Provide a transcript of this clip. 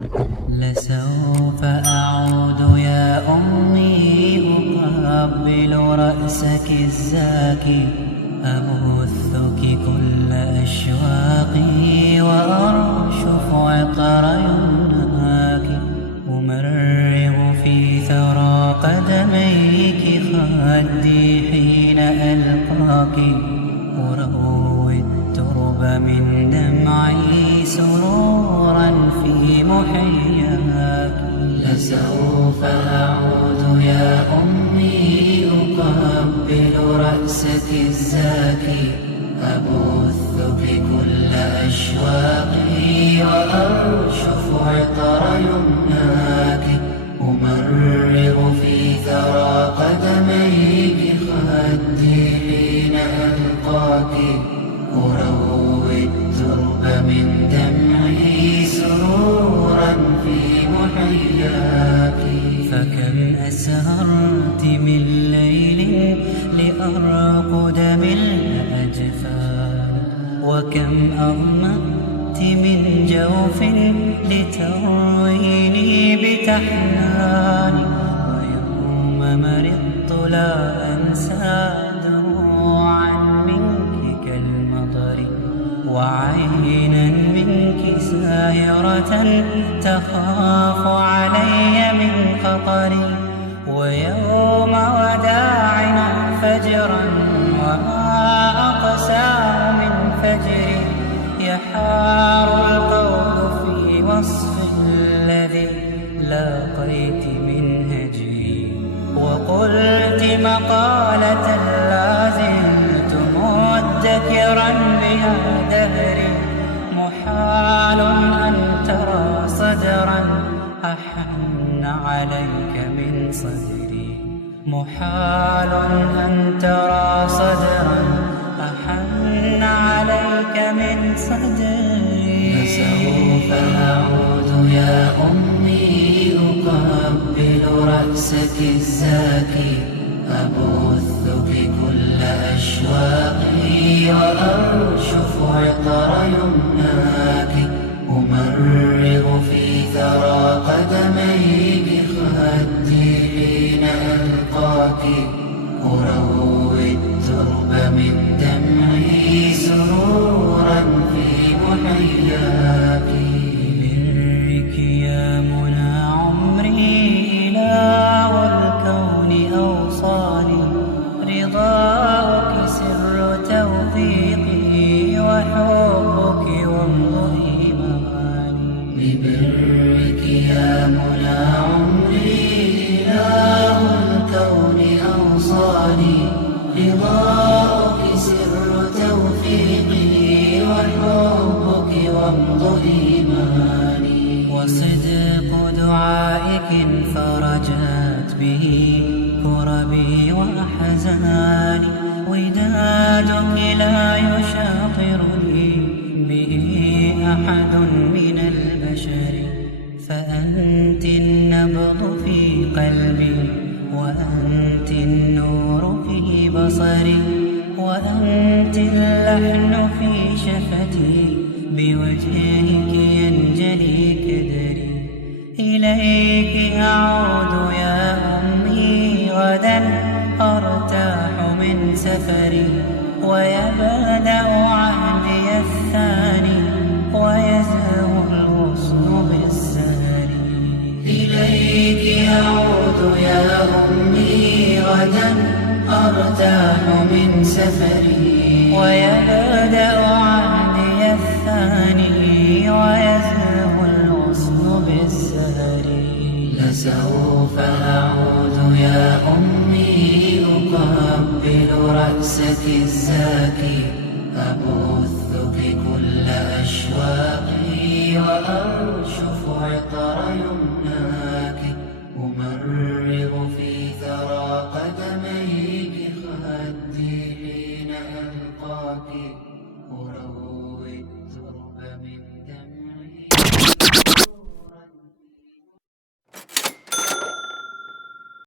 لسوف أعود يا أمي أقبل رأسك الزاكي، أبثك كل أشواقي وأرشف عطر يمناك، أمرغ في ثرى قدميك خدي حين ألقاك، أروي الترب من دمعي سرورا في محياك. لسوف أعود يا أمي أقبل رأسك الزاكي، أبثك كل أشواقي وأرشف عطر يمناك، أمرغ في ثرى قدميك خدي حين ألقاك، أروي الترب من دمعي سرورا في محياك. فكم أسهرت من ليل لأرقد ملء أجفان، وكم أظمأت من جوف لترويني بتحنان، ويوم مرضت لا أنسى دموعا منك كالمطر، وعينا منك ساهرة تخاف علي من خطري، ويوم وداعنا فجرا وما أقسى من فجري، يحار القول في وصف الذي لاقيت من هجري، وقلت مقالة لا زلت مدكرا بها دهري، محال أن ترى صدرا أحن عليك من صدري، محال أن ترى صدرا أحن عليك من صدري. فسوف أعود يا أمي أقبل رأسك الزاكي، أبثك كل أشواقي وأرشف عطر يمناك، أمرغ في ثرى قدميك خدي حين ألقاك، أروي الترب من دمعي سرورا في محياك. ببرك يا منى عمري إله الكون أوصاني، رضاك سر توفيقي وحبك وامض إيماني. ببرك يا منى عمري إله الكون أوصاني، رضاك سر توفيقي وحبك وامض إيماني. وصدق دعائك فرجت به كربي وأحزاني، ودادك لا يشاطرني به أحد من البشر، فأنت النبض في قلبي وأنت النور في بصري، وأنت اللحن في شفتي بوجهك ينجلي كدري. إليك أعود يا أمي غدا أرتاح من سفري، ويبدأ عهدي الثاني ويزهو الغصن بالسهر. إليك أعود يا أمي غدا أرتاح من سفري، ويبدأ عهدي الثاني ويزهو الغصن بالسهر. لسوف أعود يا أمي أقبل رأسك الزاكي،